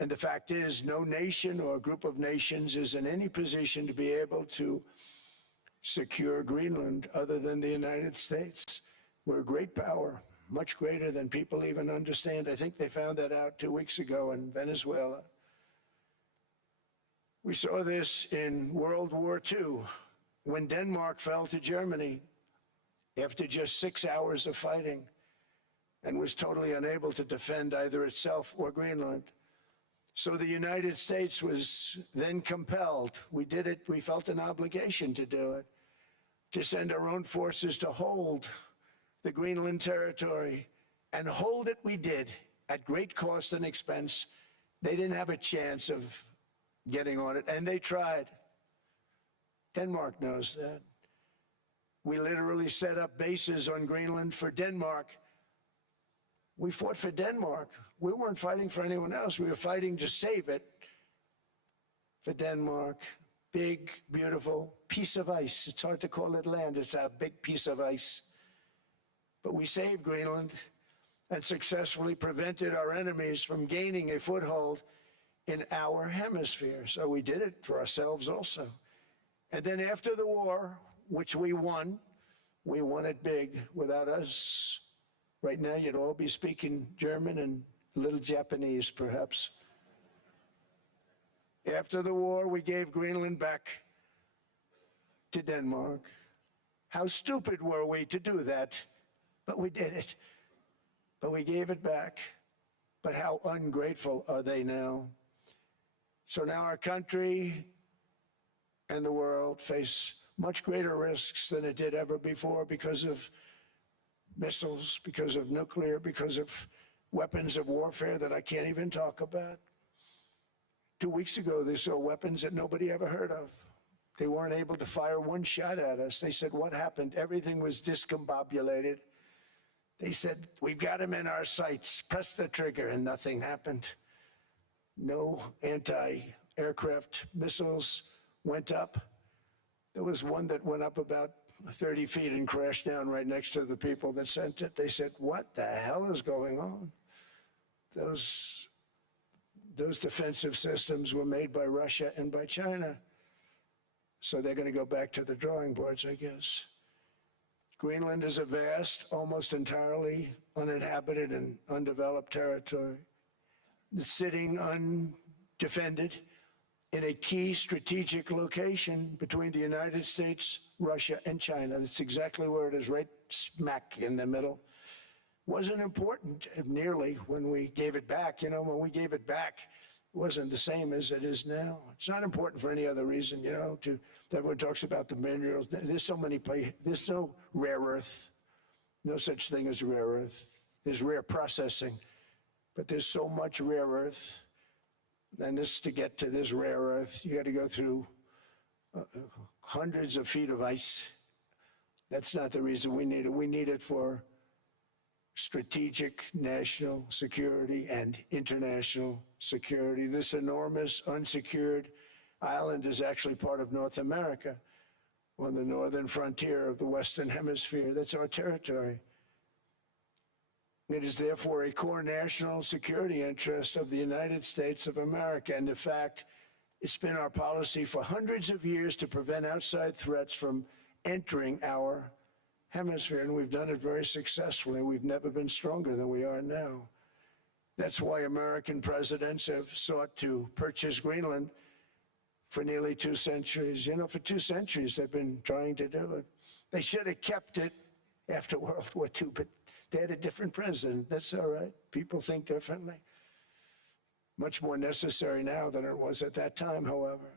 And the fact is, no nation or group of nations is in any position to be able to secure Greenland other than the United States. We're a great power, much greater than people even understand. I think they found that out 2 weeks ago in Venezuela. We saw this in World War II, when Denmark fell to Germany after just 6 hours of fighting and was totally unable to defend either itself or Greenland. So the United States was then compelled, we did it, we felt an obligation to do it, to send our own forces to hold the Greenland territory, and hold it we did at great cost and expense. They didn't have a chance of getting on it, and they tried. Denmark knows that. We literally set up bases on Greenland for Denmark. We fought for Denmark. We weren't fighting for anyone else. We were fighting to save it for Denmark. Big, beautiful piece of ice. It's hard to call it land. It's a big piece of ice. But we saved Greenland and successfully prevented our enemies from gaining a foothold in our hemisphere. So we did it for ourselves also. And then after the war, which we won it big. Without us, right now you'd all be speaking German and a little Japanese, perhaps. After the war, we gave Greenland back to Denmark. How stupid were we to do that? But we did it. But we gave it back. But how ungrateful are they now? So now our country and the world face much greater risks than it did ever before because of missiles, because of nuclear, because of weapons of warfare that I can't even talk about. 2 weeks ago, they saw weapons that nobody ever heard of. They weren't able to fire one shot at us. They said, what happened? Everything was discombobulated. They said, we've got them in our sights. Press the trigger, and nothing happened. No anti-aircraft missiles went up. There was one that went up about 30 feet and crashed down right next to the people that sent it. They said, what the hell is going on? Those defensive systems were made by Russia and by China. So they're going to go back to the drawing boards, I guess. Greenland is a vast, almost entirely uninhabited and undeveloped territory. It's sitting undefended in a key strategic location between the United States, Russia, and China. That's exactly where it is, right smack in the middle. Wasn't important nearly when we gave it back. You know, when we gave it back, it wasn't the same as it is now. It's not important for any other reason, you know, everyone talks about the minerals. There's so many places. There's no rare earth, no such thing as rare earth. There's rare processing, but there's so much rare earth. And this, to get to this rare earth, you got to go through hundreds of feet of ice. That's not the reason we need it. We need it for strategic national security and international security. This enormous unsecured island is actually part of North America, on the northern frontier of the Western Hemisphere. That's our territory. It is therefore a core national security interest of the United States of America. And in fact, it's been our policy for hundreds of years to prevent outside threats from entering our hemisphere, and we've done it very successfully. We've never been stronger than we are now. That's why American presidents have sought to purchase Greenland for nearly 2 centuries. You know, for 2 centuries they've been trying to do it. They should have kept it after World War II, but they had a different president. That's all right. People think differently. Much more necessary now than it was at that time, however.